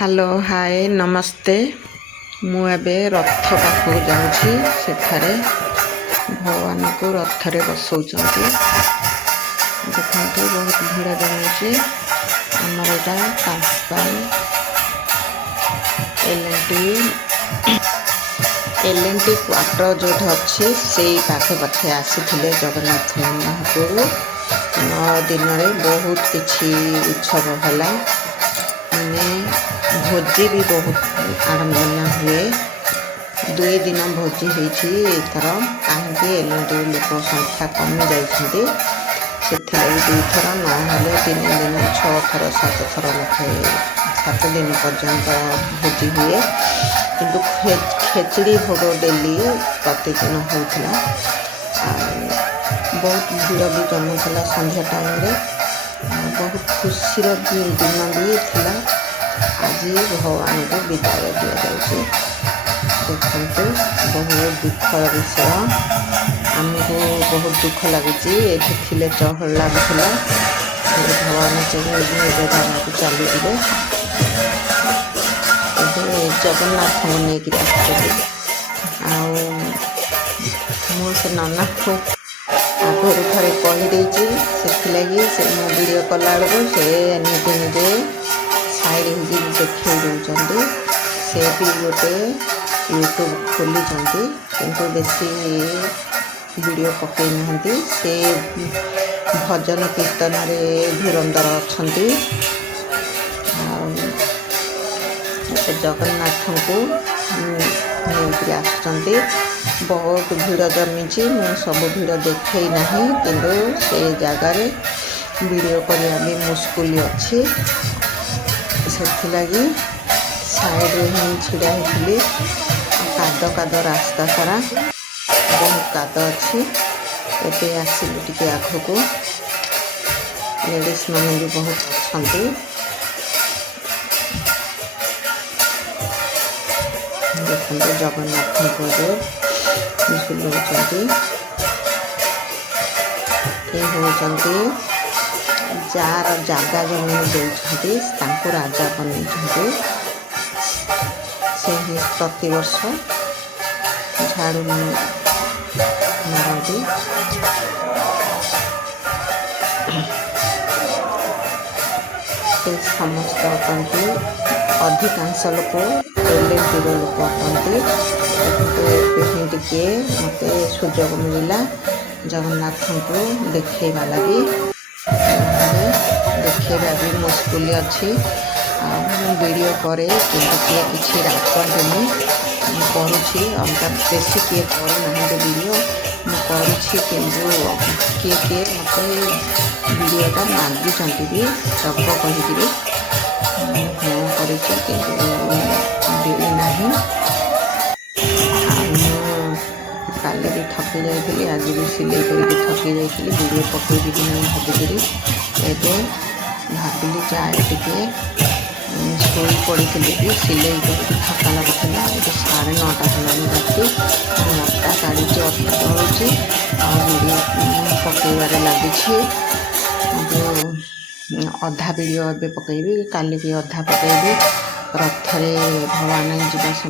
hello hi नमस्ते मु एबे रथ पाखक जाऊँगी सेठारे भगवान को रथ रे बसौचंती देखते बहुत भीड़ जमी आमर यहाँ कांसपाल एल&टी क्वार्टर जो अच्छी से पाखे पाखे आसी जगन्नाथ महाप्रभु 9 दिन में बहुत किछि उत्सव है मैंने भोजी भी बहुत आडम्बना हुए 2 दिन भोजी होथर कहीं एल&टी लोक संख्या कमी जाती से 2 थर ना 3 दिन 6 थर 7 थर लखे 7 दिन पर्यंत भोजी हुए किंतु खेचड़ी भोग डेली प्रतिदिन होता बहुत भीड़ भी जमुला संध्या टाइम बहुत खुशी दिन भी थिला आज भगवान को विदाय दि जाए देखते बहुत दुखर विषय आमको बहुत दुख लगी ये चहल लगुला भगवान निज को चली जगन्नाथ को लेकिन से नना को आगुरी थे कहीदे से मो वीडियो कला से निजे निजे साइड हो देखे दौरान से भी गोटे यूट्यूब खोली किंतु बेसी वीडियो पकई ना से भजन कीर्तन धुरंधर अच्छा जगन्नाथ को नहीं आसुँच बहुत भीड़ जमी सब भीड़ देखे ना किंतु से जगार वीडियो करने भी मुस्किल अच्छी से लगी साइड ही छिड़ा होती काद काद रास्ता सारा बहुत काद अच्छी एबे आसिलु टिके आग को लेडीज मैंने भी बहुत अच्छा देखते जगन्नाथ को झुलाउଛନ୍ତି होती जार जगह जमी देते राजा बन से प्रतिवर्ष झाड़ू मारती समस्त अटंती अधिकांश लोक एल&टी लोक अटंती टे मत सुजोग मिलला जगन्नाथ को देखा लगी देखा भी मुस्किल अच्छी वीडियो करे किसी डाकनी करुँची अलग बेसी किए करना वीडियो मुझे किए मत वीडियोटा मागिंट भी सब कहीकि हाँ करना काले भी थकी जाइए आज भी सिलाई करके थकी जाइए वीडियो पकड़ी कि नहीं भाविकी भाविली चाहे टे शोई पड़ी भी सिलाई करके थका लगुला ये 9:30 हेल्ला राति 9टा साढ़े 8टा होची वीडियो पकईबार लगी अधा वीडियो ए पकईबी काली भी अधा पकईबी रथ रे भगवान जीवा